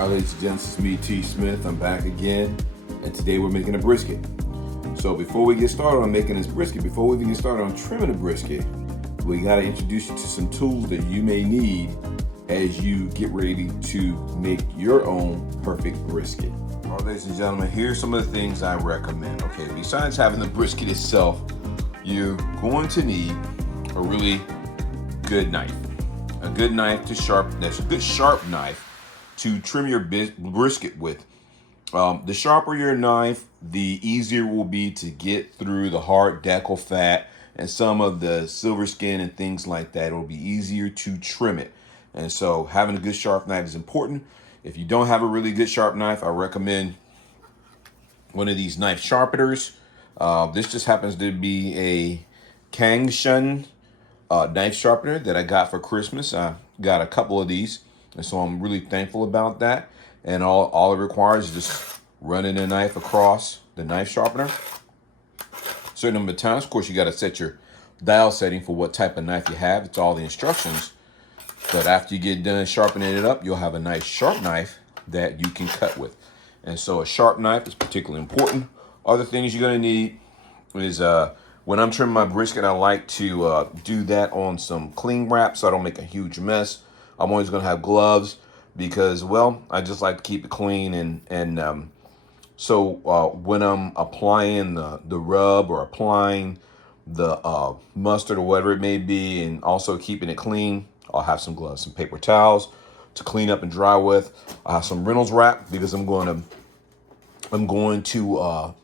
All right, ladies and gents, it's me, T. Smith. I'm back again, and today we're making a brisket. So before we get started on making this brisket, before we even get started on trimming the brisket, we got to introduce you to some tools that you may need as you get ready to make your own perfect brisket. All right, ladies and gentlemen, here's some of the things I recommend. Okay, besides having the brisket itself, you're going to need a really good knife. A good knife to that's a good sharp knife to trim your brisket with. The sharper your knife, the easier it will be to get through the hard decal fat and some of the silver skin and things like that. It'll be easier to trim it. And so having a good sharp knife is important. If you don't have a really good sharp knife, I recommend one of these knife sharpeners. This just happens to be a Kangshan knife sharpener that I got for Christmas. I got a couple of these, and so I'm really thankful about that. And all it requires is just running a knife across the knife sharpener. Certain number of times, of course, you got to set your dial setting for what type of knife you have. It's all the instructions. But after you get done sharpening it up, you'll have a nice sharp knife that you can cut with. And so a sharp knife is particularly important. Other things you're going to need is when I'm trimming my brisket, I like to do that on some cling wrap so I don't make a huge mess. I'm always going to have gloves because, well, I just like to keep it clean. So when I'm applying the rub or applying the mustard or whatever it may be, and also keeping it clean, I'll have some gloves, some paper towels to clean up and dry with. I have some Reynolds wrap because I'm going to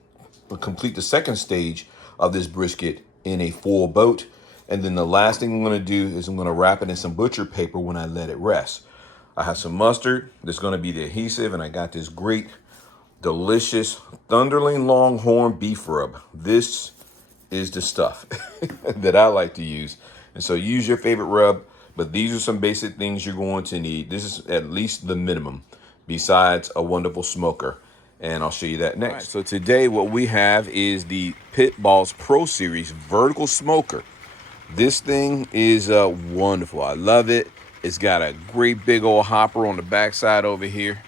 complete the second stage of this brisket in a full boat. And then the last thing I'm going to do is I'm going to wrap it in some butcher paper when I let it rest. I have some mustard that's going to be the adhesive, and I got this great, delicious Thunderling Longhorn beef rub. This is the stuff that I like to use. And so use your favorite rub, but these are some basic things you're going to need. This is at least the minimum, besides a wonderful smoker. And I'll show you that next. Right, so today what we have is the Pitballs Pro Series vertical smoker. This thing is wonderful. I love it. It's got a great big old hopper on the backside over here.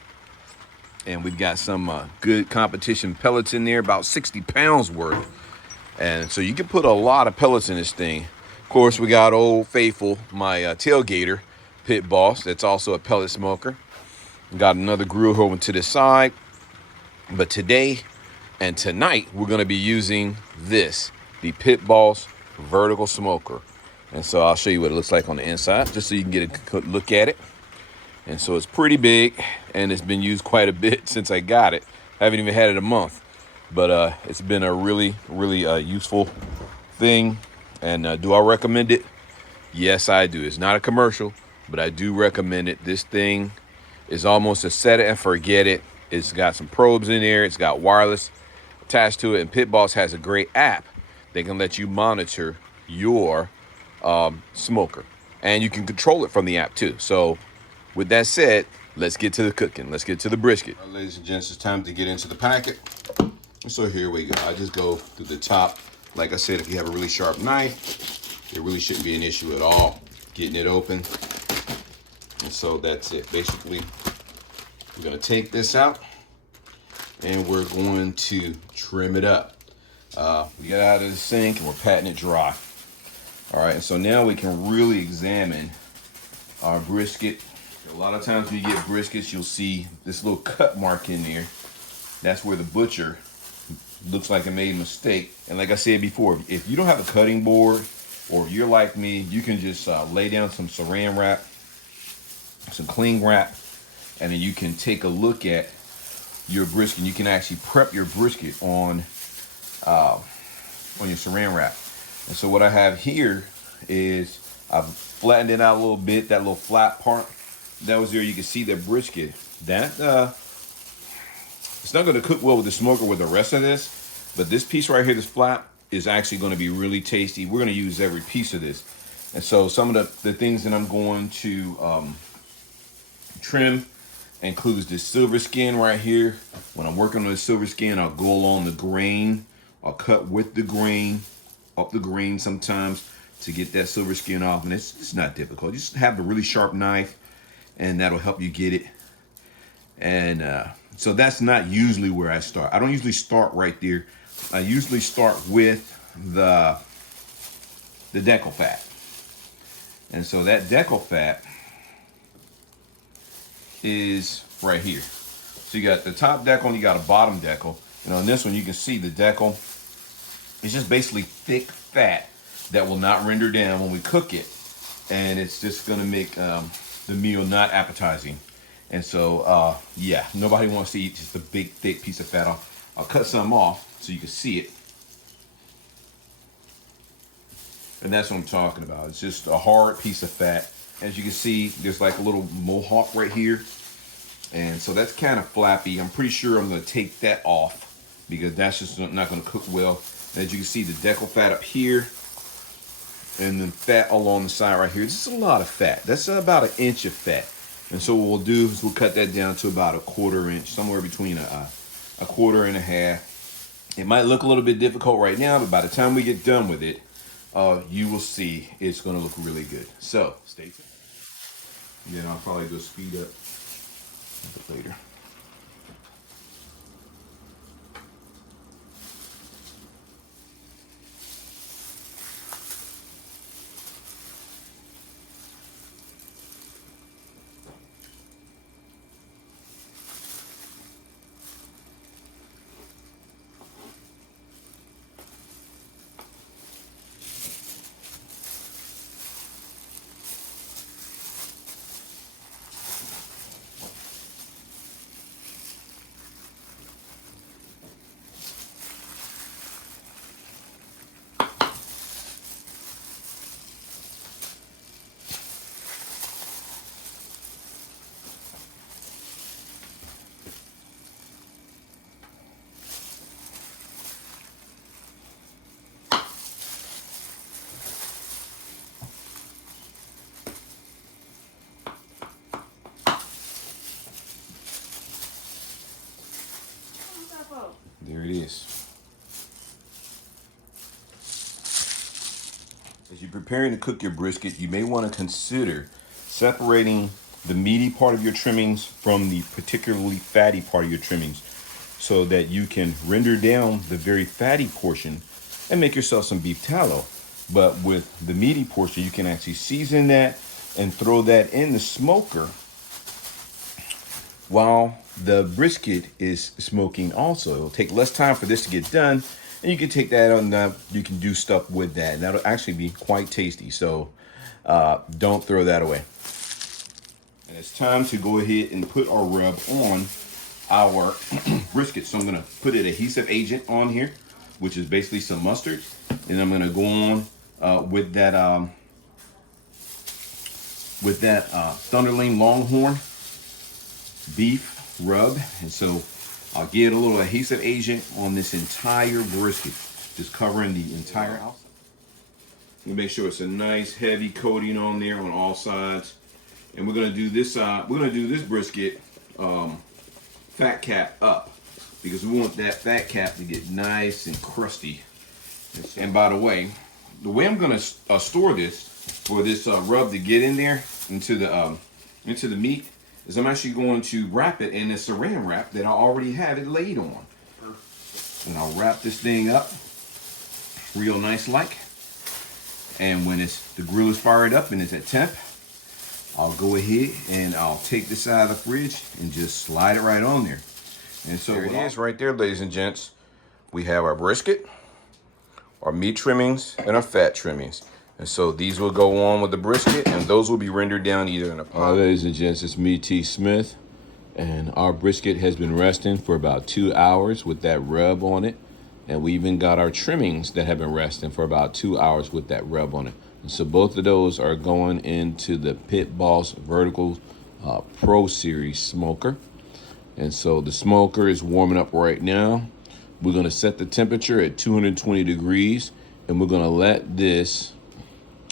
And we've got some good competition pellets in there, about 60 pounds worth. And so you can put a lot of pellets in this thing. Of course, we got Old Faithful, my tailgater, Pit Boss. That's also a pellet smoker. Got another grill over to the side. But today and tonight, we're going to be using this, the Pitballs vertical smoker. And so I'll show you what it looks like on the inside, just so you can get a good look at it. And so it's pretty big, and it's been used quite a bit since I got it. I haven't even had it a month, but it's been a really, really useful thing. And do I recommend it? Yes, I do. It's not a commercial, but I do recommend it. This thing is almost a set it and forget it. It's got some probes in there. It's got wireless attached to it. And Pitballs has a great app that can let you monitor your smoker. And you can control it from the app too. So with that said, let's get to the cooking. Let's get to the brisket. Right, ladies and gents, it's time to get into the packet. So here we go. I just go through the top. Like I said, if you have a really sharp knife, it really shouldn't be an issue at all getting it open. And so that's it. Basically, we're going to take this out and we're going to trim it up. We got out of the sink and we're patting it dry. All right, and so now we can really examine our brisket. A lot of times when you get briskets, you'll see this little cut mark in there. That's where the butcher looks like it made a mistake. And like I said before, if you don't have a cutting board, or if you're like me, you can just lay down some saran wrap, some cling wrap, and then you can take a look at your brisket. You can actually prep your brisket on your saran wrap. And so what I have here is I've flattened it out a little bit. That little flat part that was there, you can see that brisket. That it's not going to cook well with the smoker with the rest of this, but this piece right here, this flat, is actually going to be really tasty. We're going to use every piece of this. And so some of the things that I'm going to trim includes this silver skin right here. When I'm working on the silver skin, I'll go along the grain. I'll cut with the grain, up the grain sometimes to get that silver skin off. And it's not difficult. Just have a really sharp knife and that'll help you get it. And so that's not usually where I start. I don't usually start right there. I usually start with the decal fat. And so that decal fat is right here. So you got the top decal and you got a bottom decal. And on this one, you can see the decal is just basically thick fat that will not render down when we cook it. And it's just gonna make the meal not appetizing. And so, yeah, nobody wants to eat just a big, thick piece of fat. I'll cut some off so you can see it. And that's what I'm talking about. It's just a hard piece of fat. As you can see, there's like a little mohawk right here. And so that's kind of flappy. I'm pretty sure I'm gonna take that off because that's just not gonna cook well. And as you can see, the decal fat up here and the fat along the side right here. This is a lot of fat. That's about 1 inch of fat. And so what we'll do is we'll cut that down to about 1/4 inch, somewhere between a quarter and a half. It might look a little bit difficult right now, but by the time we get done with it, you will see it's gonna look really good. So stay tuned. Then I'll probably go speed up a bit later. There it is. As you're preparing to cook your brisket, you may want to consider separating the meaty part of your trimmings from the particularly fatty part of your trimmings so that you can render down the very fatty portion and make yourself some beef tallow. But with the meaty portion, you can actually season that and throw that in the smoker while the brisket is smoking also. It'll take less time for this to get done, and you can take that on, you can do stuff with that, and that'll actually be quite tasty. So don't throw that away. And it's time to go ahead and put our rub on our brisket. So I'm gonna put an adhesive agent on here, which is basically some mustard, and I'm gonna go on with that Thunderlane Longhorn beef rub. And so I'll get a little adhesive agent on this entire brisket, just covering the entire outside. We make sure it's a nice heavy coating on there on all sides. And we're gonna do this brisket fat cap up, because we want that fat cap to get nice and crusty. And by the way I'm gonna store this for this rub to get in there into the meat is I'm actually going to wrap it in a saran wrap that I already have it laid on. And I'll wrap this thing up real nice like. And when the grill is fired up and it's at temp, I'll go ahead and I'll take this out of the fridge and just slide it right on there. And so there it is right there, ladies and gents. We have our brisket, our meat trimmings, and our fat trimmings. And so these will go on with the brisket, and those will be rendered down either in a pot. Ladies and gents, it's me, T. Smith, and our brisket has been resting for about 2 hours with that rub on it. And we even got our trimmings that have been resting for about 2 hours with that rub on it. And so both of those are going into the Pit Boss Vertical Pro Series smoker. And so the smoker is warming up right now. We're gonna set the temperature at 220 degrees, and we're gonna let this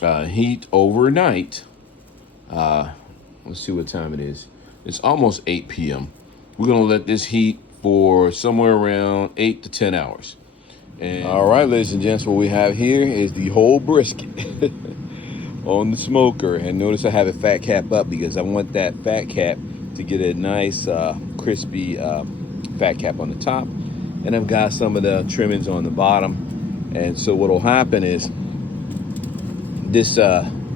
heat overnight. Let's see what time it is. It's almost 8 p.m. We're gonna let this heat for somewhere around 8 to 10 hours. And all right, ladies and gents, what we have here is the whole brisket on the smoker. And notice I have a fat cap up because I want that fat cap to get a nice crispy fat cap on the top. And I've got some of the trimmings on the bottom. And so what will happen is this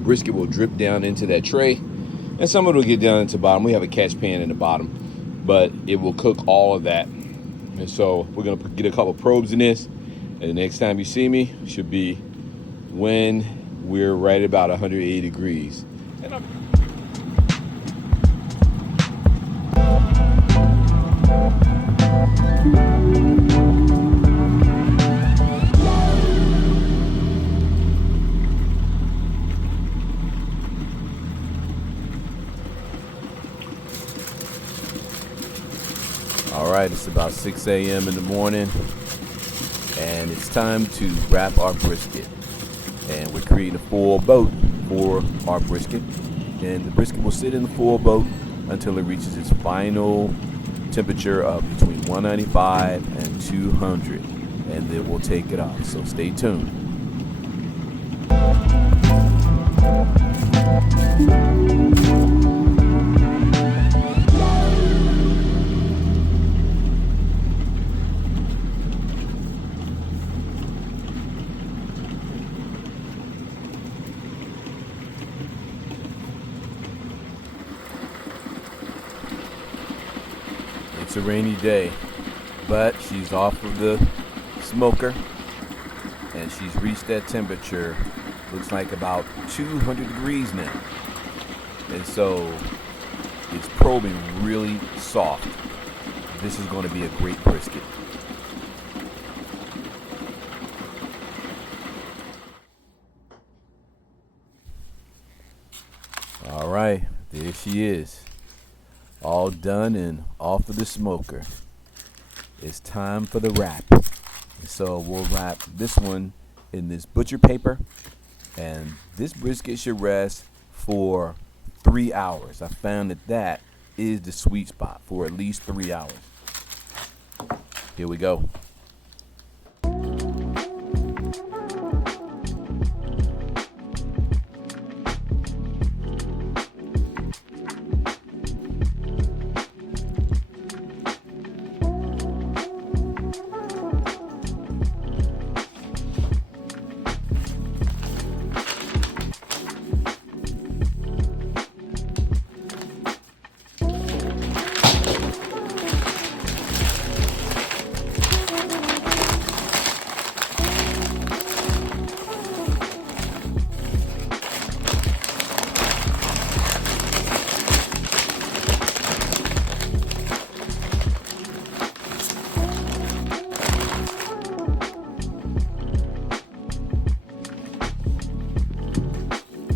brisket will drip down into that tray, and some of it will get down into the bottom. We have a catch pan in the bottom, but it will cook all of that. And so we're gonna get a couple probes in this, and the next time you see me should be when we're right about 180 degrees. And all right, it's about 6 a.m. in the morning, and it's time to wrap our brisket. And we're creating a full boat for our brisket, and the brisket will sit in the full boat until it reaches its final temperature of between 195 and 200, and then we'll take it off. So stay tuned. It's a rainy day, but she's off of the smoker, and she's reached that temperature. Looks like about 200 degrees now. And so it's probing really soft. This is going to be a great brisket. All right, there she is. All done and off of the smoker. It's time for the wrap. And so we'll wrap this one in this butcher paper, and this brisket should rest for 3 hours. I found that is the sweet spot, for at least 3 hours. Here we go.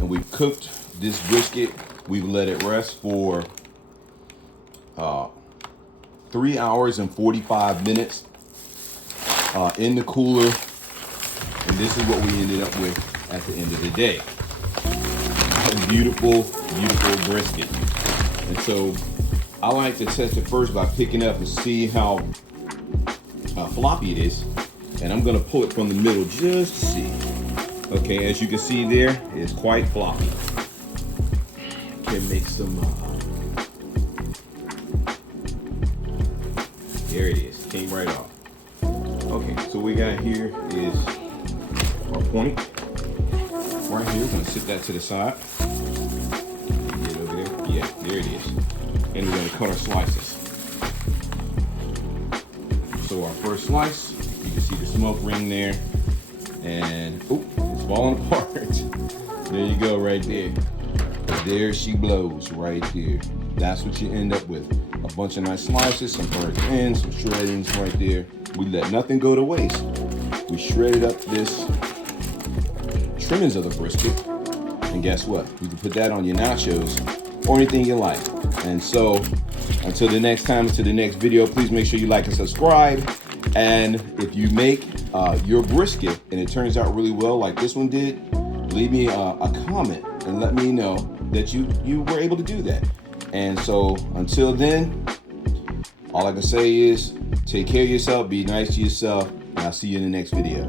We've cooked this brisket. We've let it rest for 3 hours and 45 minutes in the cooler. And this is what we ended up with at the end of the day. A beautiful, beautiful brisket. And so I like to test it first by picking up and see how floppy it is. And I'm gonna pull it from the middle just to see. Okay, as you can see there, it's quite floppy. Can make some, there it is, came right off. Okay, so what we got here is our point. Right here, we're gonna sit that to the side. Get it over there, yeah, there it is. And we're gonna cut our slices. So our first slice, you can see the smoke ring there. And, oh, it's falling apart. There you go, right there. There she blows, right there. That's what you end up with. A bunch of nice slices, some burnt ends, some shreddings right there. We let nothing go to waste. We shredded up this trimmings of the brisket. And guess what? You can put that on your nachos or anything you like. And so, until the next time, to the next video, please make sure you like and subscribe. And if you make your brisket and it turns out really well like this one did, leave me a comment and let me know that you were able to do that. And so until then, all I can say is take care of yourself, be nice to yourself, and I'll see you in the next video.